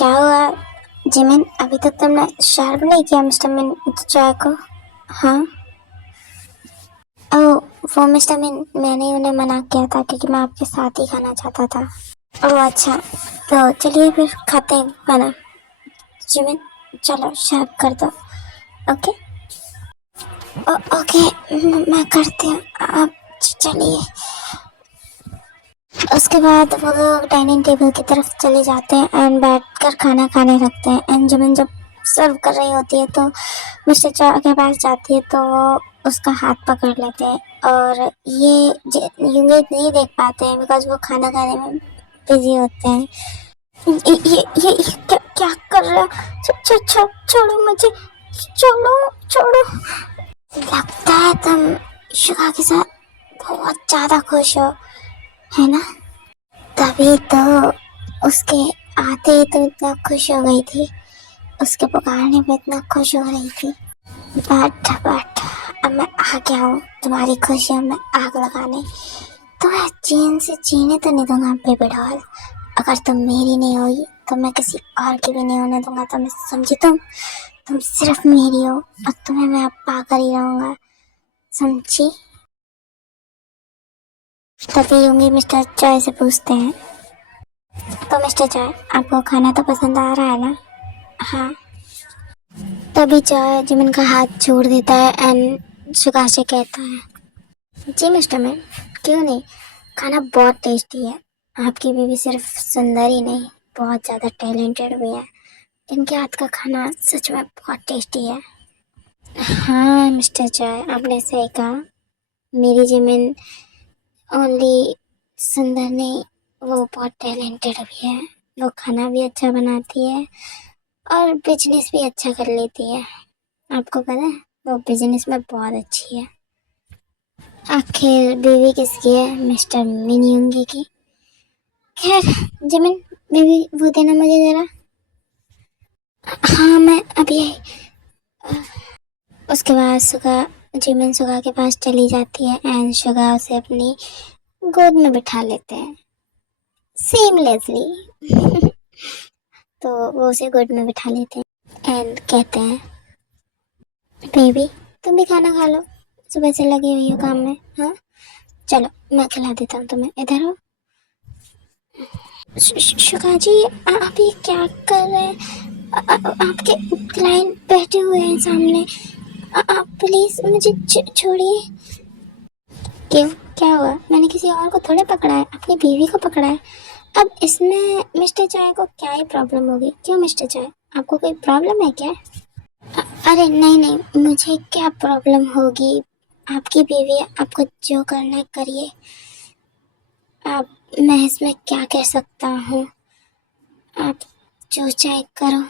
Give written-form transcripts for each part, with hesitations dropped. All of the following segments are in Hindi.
क्या हुआ जिमिन? अभी तक तुमने शार्प नहीं किया मिस्टर मिन चाय को? हाँ। ओह, वो मिस्टर मिन, मैंने उन्हें मना किया था क्योंकि मैं आपके साथ ही खाना चाहता था। ओह अच्छा, तो चलिए फिर खाते हैं खाना। जिमिन चलो शार्प कर दो। ओके ओके, मैं करती हूँ, आप चलिए। उसके बाद वो लोग डाइनिंग टेबल की तरफ चले जाते हैं एंड बैठकर खाना खाने लगते हैं। एंड जिमिन जब सर्व कर रही होती है तो मिस्टर चा के पास जाती है तो वो उसका हाथ पकड़ लेते हैं और यूंगे नहीं देख पाते हैं बिकॉज वो खाना खाने में बिजी होते हैं। ये क्या क्या कर रहा है? छोड़ो मुझे, छोड़ो छोड़ो। लगता है तुम शिखा के साथ बहुत ज्यादा खुश हो, है ना? तभी तो उसके आते ही तो इतना खुश हो गई थी, उसके पुकारने पे इतना खुश हो रही थी। बट अब मैं आ गया हूँ तुम्हारी खुशियों में आग लगाने, तो मैं चैन से जीने तो नहीं दूंगा बेबी डॉल। अगर तुम मेरी नहीं होगी तो मैं किसी और की भी नहीं होने दूंगा। तो मैं समझी तुम सिर्फ मेरी हो और तुम्हें मैं अब पाकर ही रहूंगा, समझी? तभी यूंगी मिस्टर जॉय से पूछते हैं, तो मिस्टर जॉय आपको खाना तो पसंद आ रहा है ना? हाँ। तभी जॉय जिमिन का हाथ छोड़ देता है एंड सुगा से कहता है, जी मिस्टर मैन, क्यों नहीं, खाना बहुत टेस्टी है। आपकी बीवी सिर्फ सुंदर ही नहीं, बहुत ज़्यादा टैलेंटेड भी है। इनके हाथ का खाना सच में बहुत टेस्टी है। हाँ मिस्टर जॉय, आपने सही कहा। मेरी जिमिन ओनली सुंदर नहीं, वो बहुत टैलेंटेड भी है। वो खाना भी अच्छा बनाती है और बिजनेस भी अच्छा कर लेती है। आपको पता है वो बिजनेस में बहुत अच्छी है। आखिर बीवी किसकी है? मिस्टर मिनियंगी की। खैर जिमिन, बीवी वो देना मुझे जरा। हाँ मैं अभी आई। उसके बाद सुगा जिमिन सुगा के पास चली जाती है एंड सुगा उसे अपनी गोद में बिठा लेते हैं सेमलेसली। तो वो उसे गोद में बिठा लेते हैं एंड कहते हैं, बेबी तुम भी खाना खा लो, सुबह से लगी हुई हो काम में। हाँ चलो मैं खिला देता हूँ तुम्हें, इधर हो। शुगा जी आप ये क्या कर रहे हैं? आपके क्लाइंट बैठे हुए हैं सामने, आप प्लीज मुझे छोड़िए। क्यों, क्या हुआ? मैंने किसी और को थोड़े पकड़ा है, अपनी बीवी को पकड़ा है। अब इसमें मिस्टर चाय को क्या ही प्रॉब्लम होगी? क्यों मिस्टर चाय, आपको कोई प्रॉब्लम है क्या? अरे नहीं नहीं, मुझे क्या प्रॉब्लम होगी? आपकी बीवी है, आपको जो करना है करिए। आप, मैं इसमें क्या कह सकता हूँ? आप जो चाहे करो।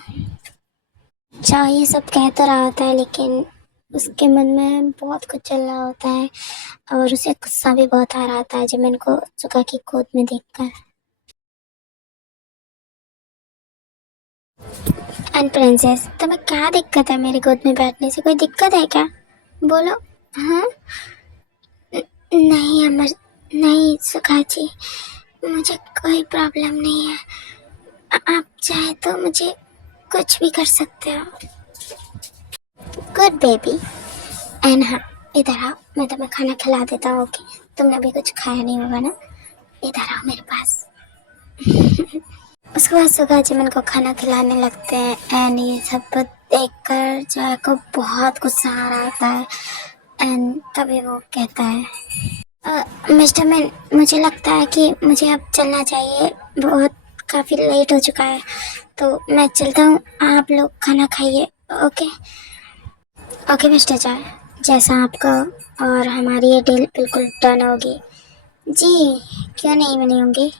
चाहे ये सब कह तो रहा होता है लेकिन उसके मन में बहुत कुछ चल रहा होता है और उसे गुस्सा भी बहुत आ रहा होता है जिमिन को सुगा की गोद में देखकर। एंड प्रिंसेस, तुम्हें क्या दिक्कत है मेरी गोद में बैठने से? कोई दिक्कत है क्या? बोलो। हाँ नहीं अमर, नहीं सुगा जी, मुझे कोई प्रॉब्लम नहीं है। आप चाहे तो मुझे कुछ भी कर सकते हो। Good baby. एंड हाँ, इधर आओ, मैं तुम्हें खाना खिला देता हूँ। ओके, तुमने अभी कुछ खाया नहीं होगा ना? इधर आओ मेरे पास। उसके बाद सुगा जिमिन को खाना खिलाने लगते हैं एंड ये सब देखकर जॉय को बहुत गुस्सा आ रहा होता है। एंड तभी वो कहता है, मिस्टर मैन, मुझे लगता है कि मुझे अब चलना चाहिए, बहुत काफ़ी लेट हो चुका है, तो मैं चलता हूँ। आप लोग खाना खाइए। ओके ओके मिस्टर चाय, जैसा आपका, और हमारी ये डील बिल्कुल डन होगी। जी क्यों नहीं बनी होंगी,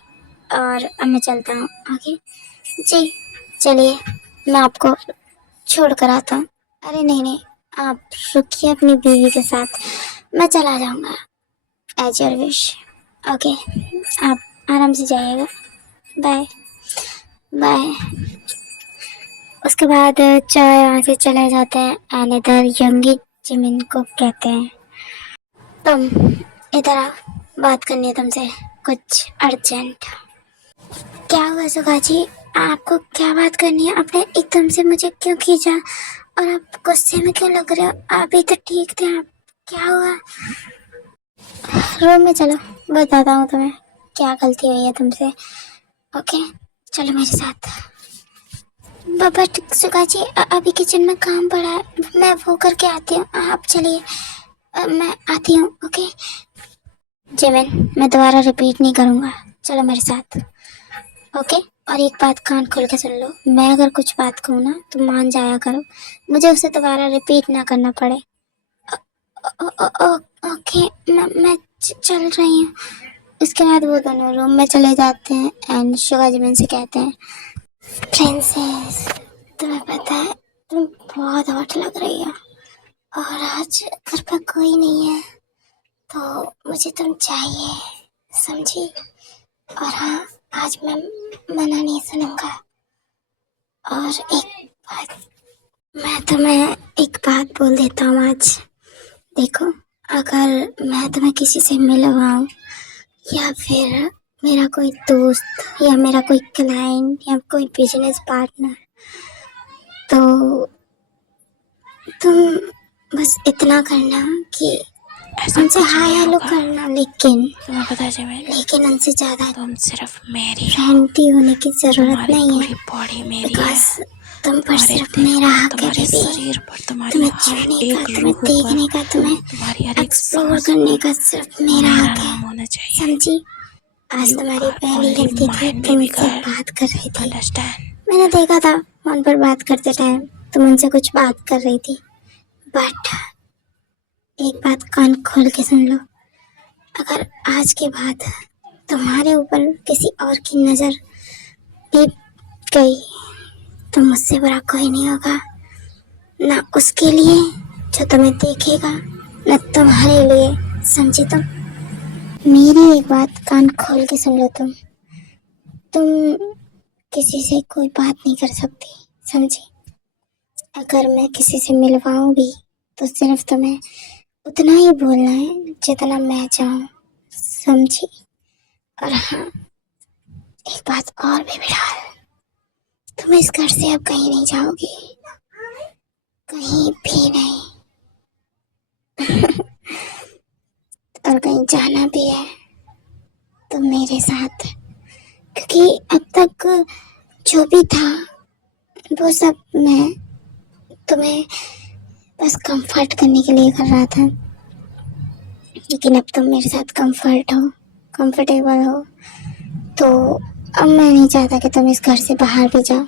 और अब मैं चलता हूँ। ओके जी चलिए, मैं आपको छोड़ कर आता हूँ। अरे नहीं नहीं, आप रुकिए अपनी बीवी के साथ, मैं चला जाऊँगा एज योर विश। ओके, आप आराम से जाइएगा। Bye bye. उसके बाद चाय वहाँ से चले जाते हैं एंड इधर यंगी जिमिन को कहते हैं, तुम इधर आओ, बात करनी है तुमसे कुछ अर्जेंट। क्या हुआ सुगा जी? आपको क्या बात करनी है? आपने एकदम से मुझे क्यों खींचा और आप गुस्से में क्यों लग रहे हो? अभी तो ठीक थे आप, क्या हुआ? रूम में चलो, बताता हूँ तुम्हें क्या गलती हुई है तुमसे। ओके, चलो मेरे साथ। बट सुगा जी, अभी किचन में काम पड़ा है, मैं वो करके आती हूँ, आप चलिए। मैं आती हूँ। ओके जेमिन, मैं दोबारा रिपीट नहीं करूँगा, चलो मेरे साथ। ओके, और एक बात कान खोल के सुन लो, मैं अगर कुछ बात कहूँ ना तो मान जाया करो, मुझे उसे दोबारा रिपीट ना करना पड़े। ओके, मैं चल रही हूँ। उसके बाद वो दोनों रूम में चले जाते हैं एंड शुगा जिमिन से कहते हैं, प्रिंसेस तुम्हें पता है तुम बहुत हॉट लग रही हो, और आज घर पर कोई नहीं है तो मुझे तुम चाहिए, समझी? और हाँ, आज मैं मना नहीं सुनूंगा। और एक बात, मैं तुम्हें एक बात बोल देता हूँ आज। देखो, अगर मैं तुम्हें किसी से मिलवाऊँ या फिर मेरा कोई दोस्त या मेरा कोई क्लाइंट या कोई बिजनेस पार्टनर, तो तुम बस इतना करना कि उनसे हाय हेलो करना, लेकिन तुम्हें पता है जेमिन, लेकिन उनसे ज्यादा तुम सिर्फ मेरी हो, फ्रेंडली होने की जरूरत तुम्हारी नहीं पूरी है, बॉडी मेरी बिकॉज है, तुम पर तुम्हारे सिर्फ दिल मेरा पर, हक है तुम्हारे बेबी। शरीर पर, तुम्हारी तुम्हें हर छूने का, एक तुम्हें रूह पर, देखने का, तुम्हें तुम्हारी हर एक एक्सप्लोर सांस करने पर का सिर्फ मेरा मेरा हक है, नाम होना चाहिए। समझी? आज यू तुम्हारी आर पहली ओनली गलती थी, माइन तुम बेबी मुझसे गर्ल, बात कर रही थी, अंडरस्टैंड? मैंने देखा था फोन पर बात करते टाइम तुम उनसे कुछ बात कर रही थी। बट एक बात कान खोल के सुन लो, अगर आज के बाद तुम्हारे ऊपर किसी और की नजर भी गई तो मुझसे बुरा कोई नहीं होगा, ना उसके लिए जो तुम्हें देखेगा, न तुम्हारे लिए, समझी? तुम मेरी एक बात कान खोल के सुन लो, तुम किसी से कोई बात नहीं कर सकती, समझी? अगर मैं किसी से मिलवाऊं भी तो सिर्फ तुम्हें उतना ही बोलना है जितना मैं चाहूँ, समझी? और हाँ, एक बात और भी बिठाल, तुम इस घर से अब कहीं नहीं जाओगी, कहीं भी नहीं। और कहीं जाना भी है तो मेरे साथ, क्योंकि अब तक जो भी था वो सब मैं तुम्हें बस कंफर्ट करने के लिए कर रहा था, लेकिन अब तुम मेरे साथ कंफर्टेबल हो, तो अब मैं नहीं चाहता कि तुम इस घर से बाहर भी जाओ।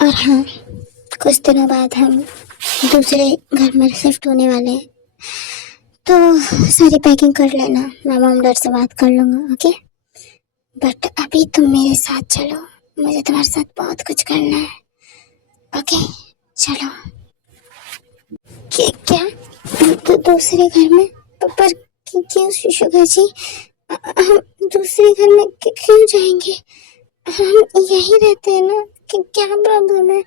और हाँ, कुछ दिनों बाद हम दूसरे घर में शिफ्ट होने वाले हैं, तो सारी पैकिंग कर लेना, मैं मॉम डैड से बात कर लूँगा। ओके, बट अभी तुम मेरे साथ चलो, मुझे तुम्हारे साथ बहुत कुछ करना है। ओके चलो। क्या तो दूसरे घर में? पर क्यों शुगर जी, हम दूसरे घर में क्यों जाएंगे? हम यही रहते हैं ना, कि क्या प्रॉब्लम है?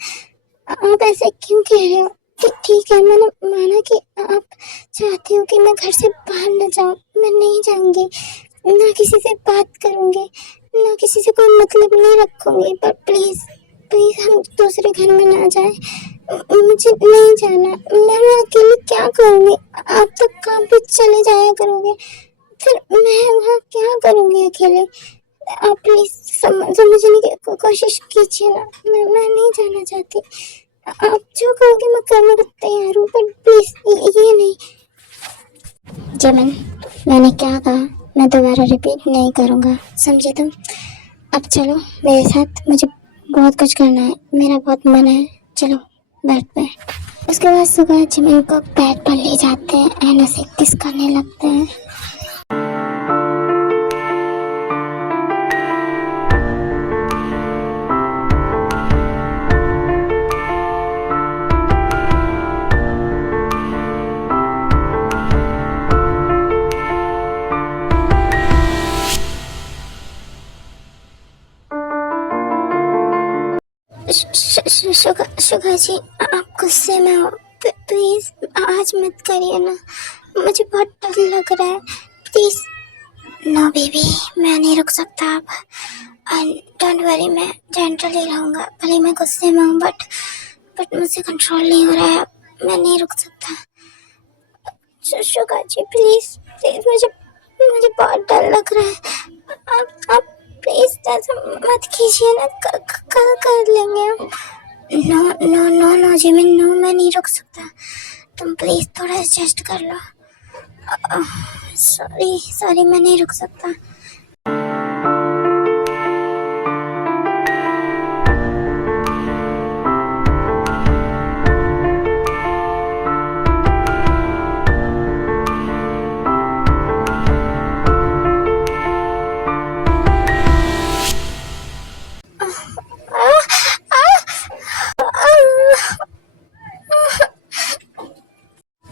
आप ऐसे क्यों कह रहे हो? ठीक है, मैंने माना कि आप चाहते हो कि मैं घर से बाहर न जाऊं, मैं नहीं जाऊंगी, ना किसी से बात करूंगी, ना किसी से कोई मतलब नहीं रखूंगी, पर प्लीज प्लीज हम दूसरे घर में ना जाएं, मुझे नहीं जाना, मैं वहाँ अकेले क्या करूंगी? आप तो काम पे चले जाया करोगे, फिर मैं वहाँ क्या करूंगी अकेले? आप प्लीज समझने की कोशिश कीजिए ना, मैं नहीं जाना चाहती, आप जो कहोगे मैं करने को तैयार हूँ, पर प्लीज ये नहीं। जेमिन, मैंने क्या कहा मैं दोबारा रिपीट नहीं करूँगा, समझे तुम? अब चलो मेरे साथ, मुझे बहुत कुछ करना है, मेरा बहुत मन है, चलो बेड पे। उसके बाद सुबह जेमिन को बेड पर ले जाते हैं एंड उसे किस करने लगते हैं। शुगा जी, आप गुस्से में हो, प्लीज आज मत करिए ना, मुझे बहुत डर लग रहा है, प्लीज। नो बेबी, मैं नहीं रुक सकता अब, एंड डोंट वरी, मैं जेंटली रहूँगा, भले मैं गुस्से में हूँ, बट मुझसे कंट्रोल नहीं हो रहा है, मैं नहीं रुक सकता। शुगा जी प्लीज प्लीज, मुझे मुझे बहुत डर लग रहा है, आप प्लीज ऐसा मत कीजिए ना, कल कर लेंगे हम। No no no no Jimin, no, मैं नहीं रुक सकता, तुम प्लीज थोड़ा एडजस्ट कर लो। सॉरी सॉरी, मैं नहीं रुक सकता।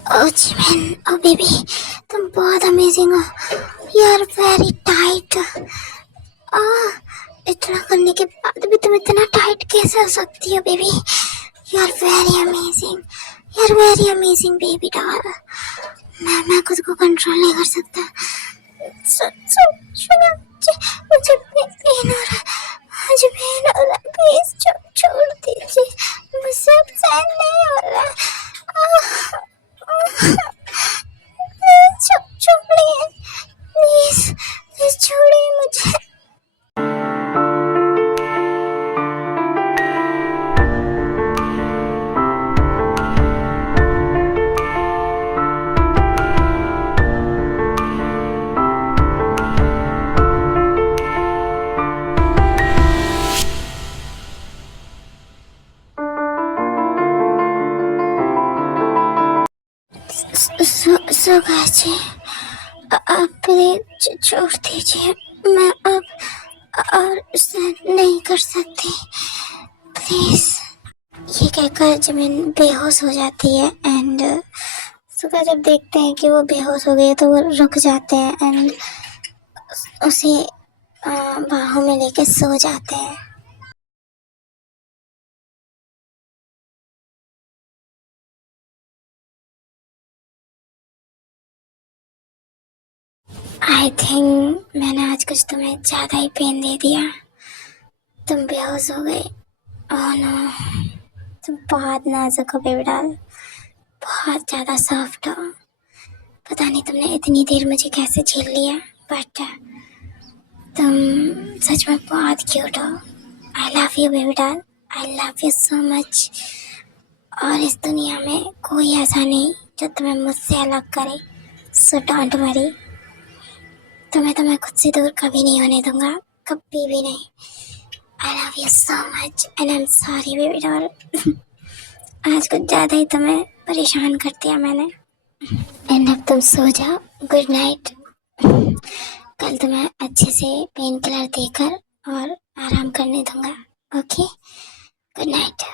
ओ जिमिन, ओ बेबी, तुम बहुत अमेजिंग हो, यू आर वेरी टाइट। इतना करने के बाद भी तुम इतना टाइट कैसे हो सकती हो baby? You are very amazing, you are very amazing baby doll. मैं खुद को कंट्रोल नहीं कर सकता। मुझे पेन हो रहा है, मुझे पेन हो रहा है, प्लीज छोड़ दीजिए, मुझसे अब सहन नहीं हो रहा है। छोड़िए प्लीज, प्लीज छोड़िए मुझे। सुगा जी, आप प्लीज छोड़ दीजिए, मैं अब और सहन नहीं कर सकती, प्लीज। ये कहकर जिमिन बेहोश हो जाती है एंड सुगा जब देखते हैं कि वो बेहोश हो गई है तो वो रुक जाते हैं एंड उसे बाहों में लेके सो जाते हैं। आई थिंक मैंने आज कुछ तुम्हें ज़्यादा ही पेन दे दिया, तुम बेहोश हो गए। ओह नो, तुम बहुत नाजुक हो बेबी डॉल, बहुत ज़्यादा सॉफ्ट हो। पता नहीं तुमने इतनी देर मुझे कैसे झेल लिया, बट तुम सच में बहुत क्यूट हो। I love you baby doll, I love you so much. और इस दुनिया में कोई ऐसा नहीं जो तुम्हें मुझसे अलग करे, सो डोंट वरी। तुम्हें तो मैं खुद से दूर कभी नहीं होने दूंगा, कभी भी नहीं। I love you so much and I am sorry baby doll. आज कुछ ज़्यादा ही तुम्हें परेशान कर दिया मैंने। एंड अब तुम सो जाओ, गुड नाइट। कल तुम्हें अच्छे से पेन किलर देकर और आराम करने दूंगा, ओके? Good night.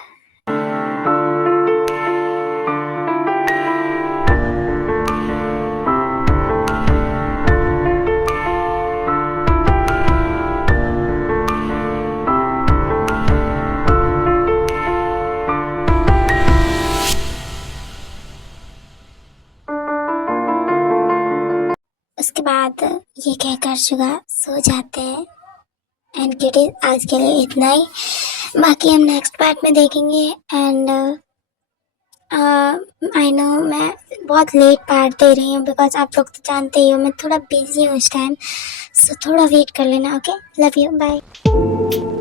उसके बाद ये कहकर शुगा सो जाते हैं एंड किटी आज के लिए इतना ही, बाकी हम नेक्स्ट पार्ट में देखेंगे। एंड आई नो मैं बहुत लेट पार्ट दे रही हूँ बिकॉज आप लोग तो जानते ही हो मैं थोड़ा बिजी हूँ इस टाइम, सो थोड़ा वेट कर लेना, ओके? Love you, bye.